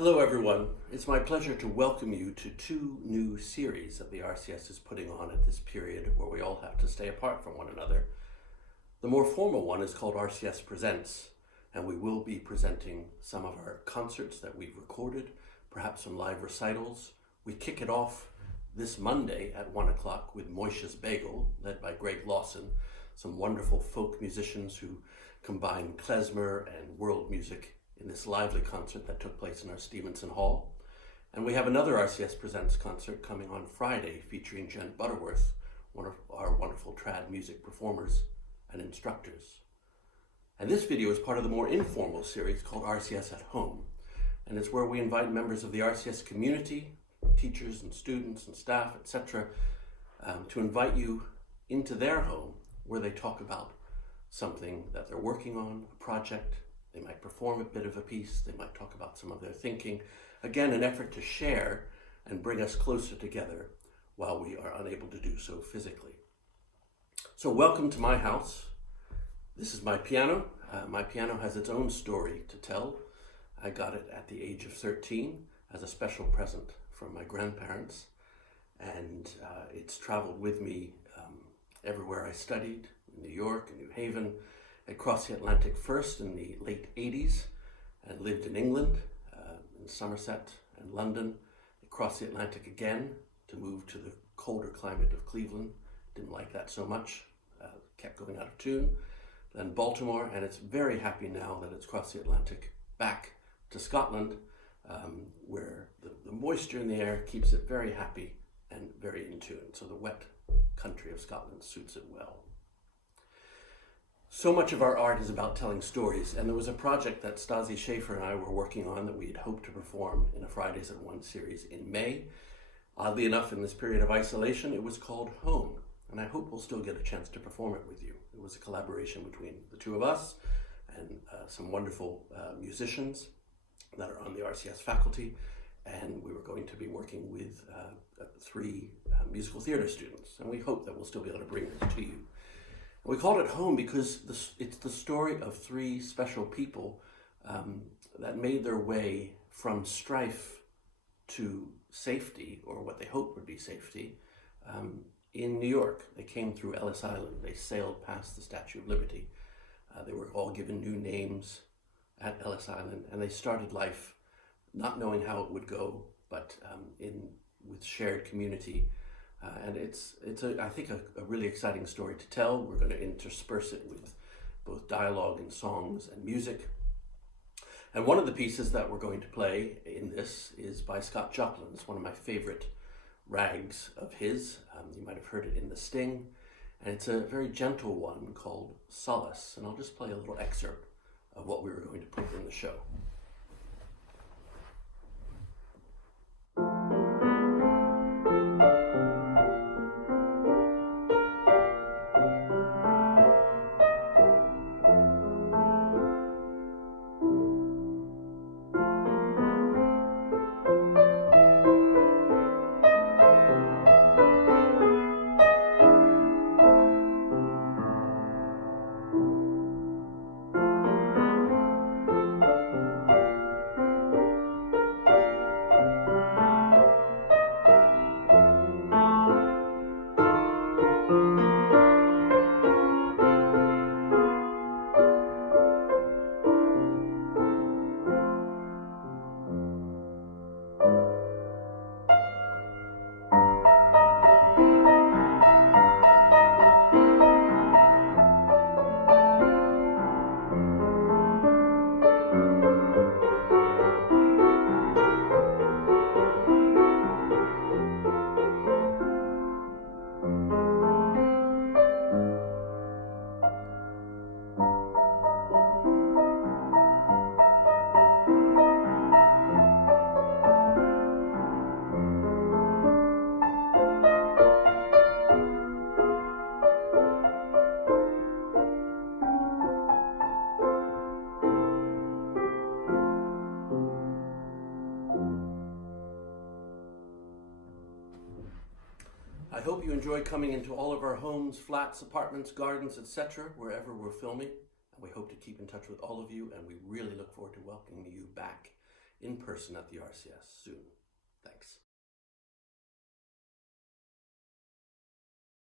Hello everyone, it's my pleasure to welcome you to two new series that the RCS is putting on at this period where we all have to stay apart from one another. The more formal one is called RCS Presents, and we will be presenting some of our concerts that we've recorded, perhaps some live recitals. We kick it off this Monday at 1 o'clock with Moishe's Bagel, led by Greg Lawson, some wonderful folk musicians who combine klezmer and world music in this lively concert that took place in our Stevenson Hall. And we have another RCS Presents concert coming on Friday featuring Jen Butterworth, one of our wonderful trad music performers and instructors. And this video is part of the more informal series called RCS at Home. And it's where we invite members of the RCS community, teachers and students and staff, etc., to invite you into their home where they talk about something that they're working on, a project. They might perform a bit of a piece, they might talk about some of their thinking. Again, an effort to share and bring us closer together while we are unable to do so physically. So welcome to my house. This is my piano. My piano has its own story to tell. I got it at the age of 13 as a special present from my grandparents, and it's traveled with me everywhere I studied, in New York and New Haven. I crossed the Atlantic first in the late 80s and lived in England, in Somerset and London. I crossed the Atlantic again to move to the colder climate of Cleveland. Didn't like that so much, kept going out of tune. Then Baltimore, and it's very happy now that it's crossed the Atlantic back to Scotland, where the moisture in the air keeps it very happy and very in tune. So the wet country of Scotland suits it well. So much of our art is about telling stories, and there was a project that Stasi Schaefer and I were working on that we had hoped to perform in a Fridays at One series in May. Oddly enough, in this period of isolation, it was called Home, and I hope we'll still get a chance to perform it with you. It was a collaboration between the two of us and some wonderful musicians that are on the RCS faculty, and we were going to be working with three musical theater students, and we hope that we'll still be able to bring this to you. We called it Home because it's the story of three special people that made their way from strife to safety, or what they hoped would be safety, in New York. They came through Ellis Island. They sailed past the Statue of Liberty. They were all given new names at Ellis Island, and they started life not knowing how it would go, but with shared community. And it's I think a really exciting story to tell. We're going to intersperse it with both dialogue and songs and music. And one of the pieces that we're going to play in this is by Scott Joplin. It's one of my favorite rags of his. You might have heard it in The Sting. And it's a very gentle one called Solace. And I'll just play a little excerpt of what we were going to put in the show. I hope you enjoy coming into all of our homes, flats, apartments, gardens, etc., wherever we're filming. And we hope to keep in touch with all of you, and we really look forward to welcoming you back in person at the RCS soon. Thanks.